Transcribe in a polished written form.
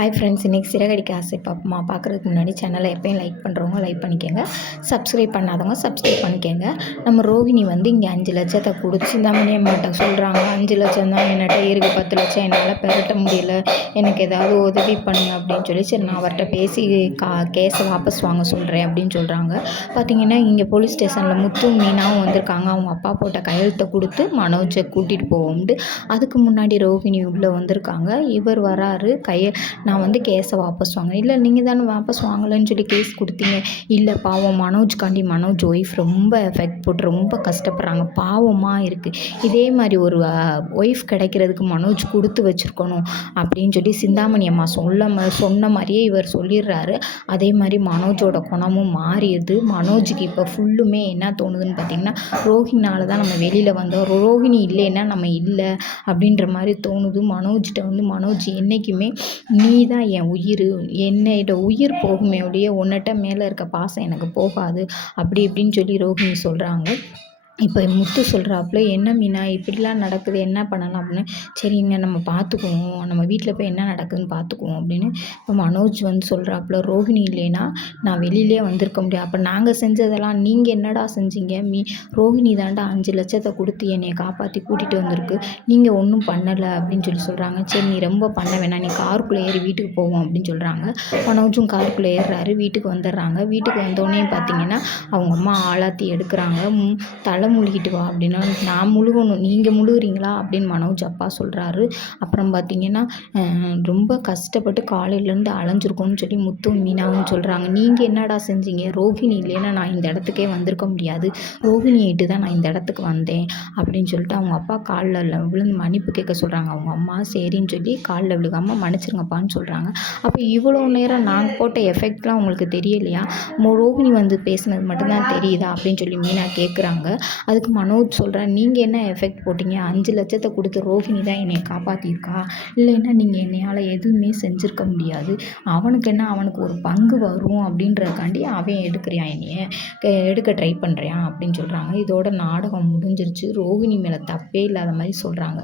Hi friends, இன்றைக்கி சிறகடிக்க ஆசை பாப்போமா பார்க்குறதுக்கு முன்னாடி சேனலை எப்பயும் லைக் பண்ணுறவங்க லைக் பண்ணிக்கோங்க, சப்ஸ்கிரைப் பண்ணாதவங்க சப்ஸ்கிரைப் பண்ணிக்கோங்க. நம்ம ரோஹிணி வந்து இங்கே 5 லட்சத்தை கொடுத்து சிந்தாமணி அம்மாட்ட சொல்கிறாங்க, 5 லட்சம் தான் என்கிட்ட இருக்குது, 10 லட்சம் என்னால் பெரட்ட முடியல, எனக்கு ஏதாவது உதவி பண்ணுங்க அப்படின்னு சொல்லி, சரி நான் அவர்கிட்ட பேசி கேஸை வாபஸ் வாங்க சொல்கிறேன் அப்படின்னு சொல்கிறாங்க. பார்த்திங்கன்னா இங்கே போலீஸ் ஸ்டேஷனில் முத்து மீனாவும் வந்திருக்காங்க. அவங்க அப்பா போட்ட கையெழுத்தை கொடுத்து மனோஜை கூட்டிகிட்டு போவோம்ட்டு. அதுக்கு முன்னாடி ரோஹிணி உள்ளே வந்திருக்காங்க. இவர் வராரு, நான் வந்து கேஸை வாபஸ் வாங்கினேன். இல்லை நீங்கள் தானே வாபஸ் வாங்கலைன்னு சொல்லி கேஸ் கொடுத்தீங்க. இல்லை பாவம் மனோஜ்காண்டி மனோஜ் ஒய்ஃப் ரொம்ப எஃபெக்ட் போட்டு ரொம்ப கஷ்டப்படுறாங்க, பாவமாக இருக்குது. இதே மாதிரி ஒரு ஒய்ஃப் கிடைக்கிறதுக்கு மனோஜ் கொடுத்து வச்சுருக்கணும் அப்படின்னு சொல்லி சிந்தாமணி அம்மா சொன்ன மாதிரியே இவர் சொல்லிடுறாரு. அதே மாதிரி மனோஜோட குணமும் மாறிடுது. மனோஜுக்கு இப்போ ஃபுல்லுமே என்ன தோணுதுன்னு பார்த்திங்கன்னா, ரோஹிணினால தான் நம்ம வெளியில் வந்தோம், ரோஹிணி இல்லைன்னா நம்ம இல்லை அப்படின்ற மாதிரி தோணுது. மனோஜ்கிட்ட வந்து மனோஜ் என்றைக்குமே நீ தான் என் உயிர், என்னோட உயிர் போகுமே ஒழிய உன்னிட்ட மேலே இருக்க பாசம் எனக்கு போகாது அப்படி இப்படின்னு சொல்லி ரோஹிணி சொல்கிறாங்க. இப்போ முத்து சொல்கிறாப்புல, என்ன மீனா இப்படிலாம் நடக்குது, என்ன பண்ணலாம் அப்படின்னு. சரிங்க நம்ம பார்த்துக்குவோம், நம்ம வீட்டில் போய் என்ன நடக்குதுன்னு பார்த்துக்குவோம் அப்படின்னு. இப்போ மனோஜ் வந்து சொல்கிறாப்புல, ரோஹிணி இல்லைன்னா நான் வெளியிலே வந்திருக்க முடியாது, அப்போ நாங்கள் செஞ்சதெல்லாம் நீங்கள் என்னடா செஞ்சீங்க, ரோஹிணி தாண்டா 5 லட்சத்தை கொடுத்து என்னை காப்பாற்றி கூட்டிகிட்டு வந்திருக்கு, நீங்கள் ஒன்றும் பண்ணலை அப்படின்னு சொல்லி சொல்கிறாங்க. சரி நீ ரொம்ப பண்ண வேணாம், நீ காருக்குள்ளே ஏறி வீட்டுக்கு போவோம் அப்படின்னு சொல்கிறாங்க. மனோஜும் காருக்குள்ளே ஏறுறாரு, வீட்டுக்கு வந்துடுறாங்க. வீட்டுக்கு வந்தோடனே பார்த்தீங்கன்னா அவங்க அம்மா ஆளாத்தி எடுக்கிறாங்க. தலை முழுகிட்டு வா அப்படின்னா, நான் முழுகணும் நீங்கள் முழுகுறீங்களா அப்படின்னு மனோஜ் அப்பா சொல்கிறாரு. அப்புறம் பார்த்திங்கன்னா ரொம்ப கஷ்டப்பட்டு காலையிலேருந்து அலைஞ்சிருக்கோன்னு சொல்லி முத்தும் மீனாவும் சொல்கிறாங்க. நீங்கள் என்னடா செஞ்சீங்க, ரோஹிணி இல்லைன்னா நான் இந்த இடத்துக்கே வந்திருக்க முடியாது, ரோஹிணியிட்டு தான் நான் இந்த இடத்துக்கு வந்தேன் அப்படின்னு சொல்லிட்டு அவங்க அப்பா காலில் விழுந்து மன்னிப்பு கேட்க சொல்கிறாங்க. அவங்க அம்மா சரின்னு சொல்லி காலில் விழுகாமல் மன்னிச்சிருங்கப்பான்னு சொல்கிறாங்க. அப்போ இவ்வளோ நேரம் நாங்கள் போட்ட எஃபெக்ட்லாம் உங்களுக்கு தெரியலையா, ரோஹிணி வந்து பேசுனது மட்டும்தான் தெரியுதா அப்படின்னு சொல்லி மீனா கேட்குறாங்க. அதுக்கு மனோஜ் சொல்கிறேன், நீங்கள் என்ன எஃபெக்ட் போட்டிங்க, 5 லட்சத்தை கொடுத்து ரோஹிணி தான் என்னை காப்பாற்றிருக்கா, இல்லைன்னா நீங்கள் என்னையால் எதுவுமே செஞ்சுருக்க முடியாது, அவனுக்கு என்ன அவனுக்கு ஒரு பங்கு வரும் அப்படின்றதுக்காண்டி அவன் எடுக்கிறியான், என்னைய எடுக்க ட்ரை பண்ணுறியான் அப்படின்னு சொல்கிறாங்க. இதோட நாடகம் முடிஞ்சிருச்சு. ரோஹிணி மேலே தப்பே இல்லாத மாதிரி சொல்கிறாங்க.